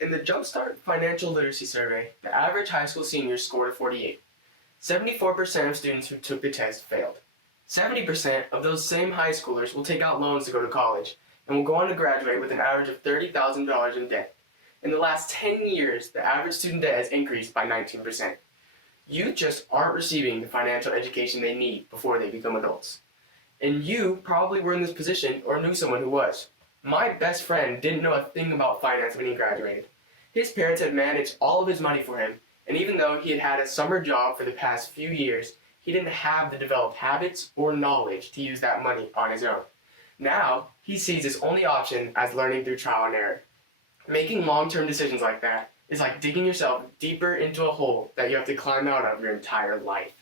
In the Jumpstart Financial Literacy Survey, the average high school senior scored a 48. 74% of students who took the test failed. 70% of those same high schoolers will take out loans to go to college and will go on to graduate with an average of $30,000 in debt. In the last 10 years, the average student debt has increased by 19%. You just aren't receiving the financial education they need before they become adults. And you probably were in this position or knew someone who was. My best friend didn't know a thing about finance when he graduated. His parents had managed all of his money for him, and even though he had had a summer job for the past few years, he didn't have the developed habits or knowledge to use that money on his own. Now, he sees his only option as learning through trial and error. Making long-term decisions like that is like digging yourself deeper into a hole that you have to climb out of your entire life.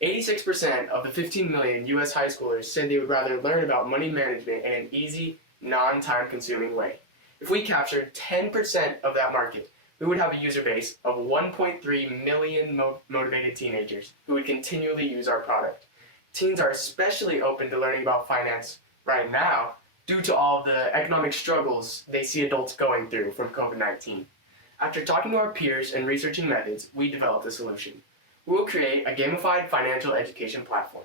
86% of the 15 million US high schoolers said they would rather learn about money management in an easy, non-time consuming way. If we captured 10% of that market, we would have a user base of 1.3 million motivated teenagers who would continually use our product. Teens are especially open to learning about finance right now due to all the economic struggles they see adults going through from COVID-19. After talking to our peers and researching methods, we developed a solution. We will create a gamified financial education platform.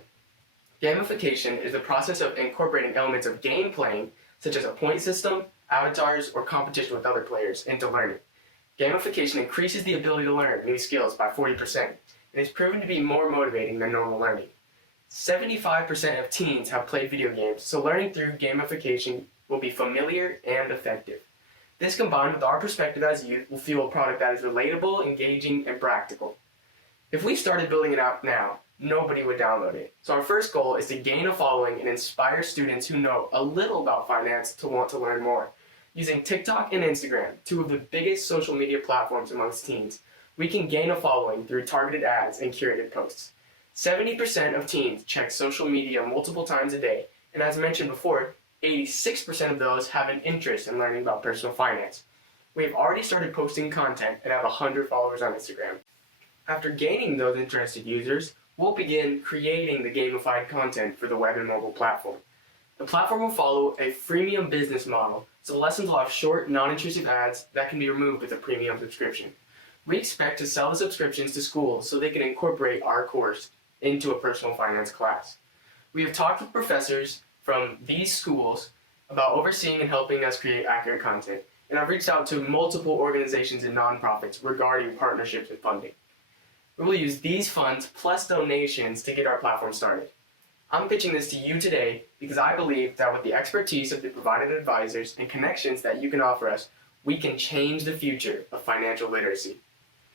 Gamification is the process of incorporating elements of game playing, such as a point system, avatars, or competition with other players, into learning. Gamification increases the ability to learn new skills by 40% and is proven to be more motivating than normal learning. 75% of teens have played video games, so learning through gamification will be familiar and effective. This, combined with our perspective as youth, will fuel a product that is relatable, engaging, and practical. If we started building it out now, nobody would download it. So our first goal is to gain a following and inspire students who know a little about finance to want to learn more. Using TikTok and Instagram, two of the biggest social media platforms amongst teens, we can gain a following through targeted ads and curated posts. 70% of teens check social media multiple times a day, and as mentioned before, 86% of those have an interest in learning about personal finance. We have already started posting content and have 100 followers on Instagram. After gaining those interested users, we'll begin creating the gamified content for the web and mobile platform. The platform will follow a freemium business model, so the lessons will have short, non-intrusive ads that can be removed with a premium subscription. We expect to sell the subscriptions to schools so they can incorporate our course into a personal finance class. We have talked with professors from these schools about overseeing and helping us create accurate content, and I've reached out to multiple organizations and nonprofits regarding partnerships and funding. We will use these funds plus donations to get our platform started. I'm pitching this to you today because I believe that with the expertise of the provided advisors and connections that you can offer us, we can change the future of financial literacy.